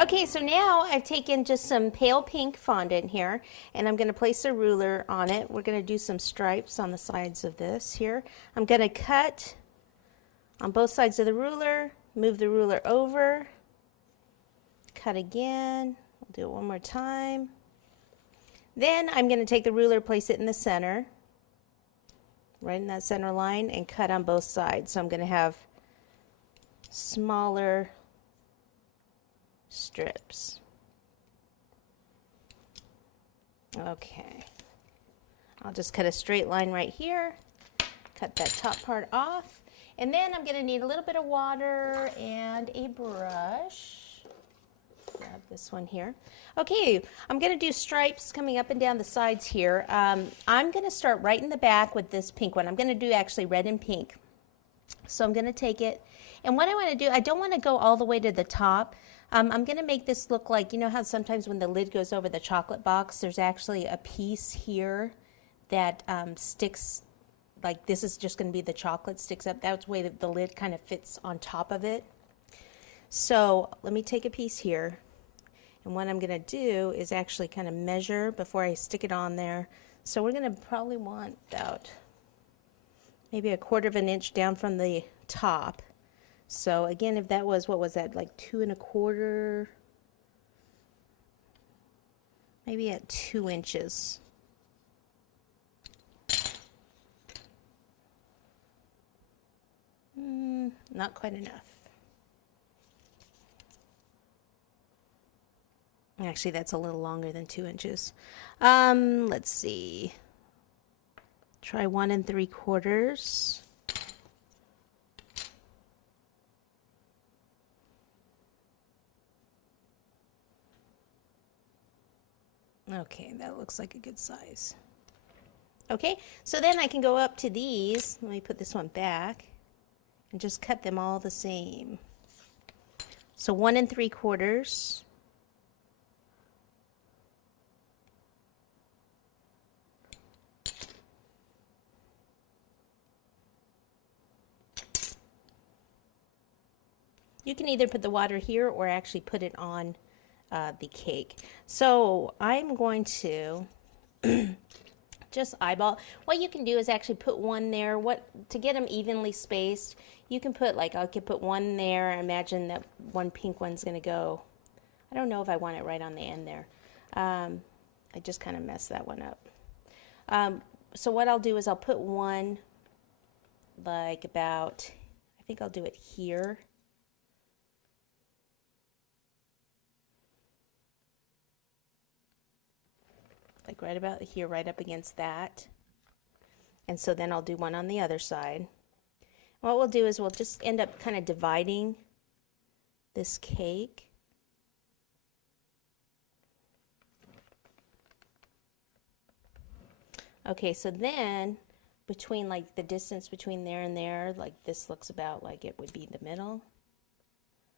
Okay, so now I've taken just some pale pink fondant here, and I'm going to place a ruler on it. We're going to do some stripes on the sides of this here. I'm going to cut on both sides of the ruler, move the ruler over, cut again. We'll do it one more time. Then I'm going to take the ruler, place it in the center, right in that center line, and cut on both sides. So I'm going to have smaller strips. Okay, I'll just cut a straight line right here, cut that top part off, and then I'm going to need a little bit of water and a brush. Grab this one here. Okay, I'm going to do stripes coming up and down the sides here. I'm going to start right in the back with this pink one. I'm going to do actually red and pink. So I'm going to take it, and what I want to do, I don't want to go all the way to the top. I'm going to make this look like, you know how sometimes when the lid goes over the chocolate box, there's actually a piece here that sticks, like this is just going to be the chocolate sticks up. That's the way that the lid kind of fits on top of it. So let me take a piece here, and what I'm going to do is actually kind of measure before I stick it on there. So we're going to probably want about maybe 1/4 inch down from the top. So again, if that was, what was that, like 2 1/4, maybe at 2 inches. Not quite enough. Actually, that's a little longer than 2 inches. Let's see. Try 1 3/4. Okay, that looks like a good size. Okay, so then I can go up to these. Let me put this one back and just cut them all the same. So 1 3/4. You can either put the water here or actually put it on the cake. So I'm going to just eyeball. What you can do is actually put one there. To get them evenly spaced, you can put, like, I could put one there. Imagine that one pink one's going to go. I don't know if I want it right on the end there. I just kind of messed that one up. So what I'll do is I'll put one like about, I think I'll do it here. Like right about here, right up against that. And so then I'll do one on the other side. What we'll do is we'll just end up kind of dividing this cake. Okay, so then between, like, the distance between there and there, like this looks about like it would be the middle.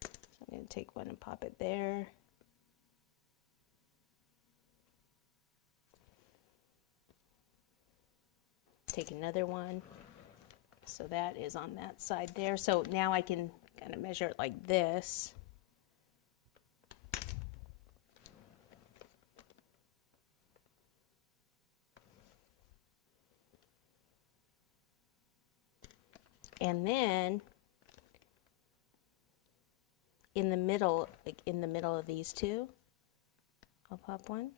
So I'm going to take one and pop it there. Take another one. So that is on that side there. So now I can kind of measure it like this. And then in the middle, like in the middle of these two, I'll pop one.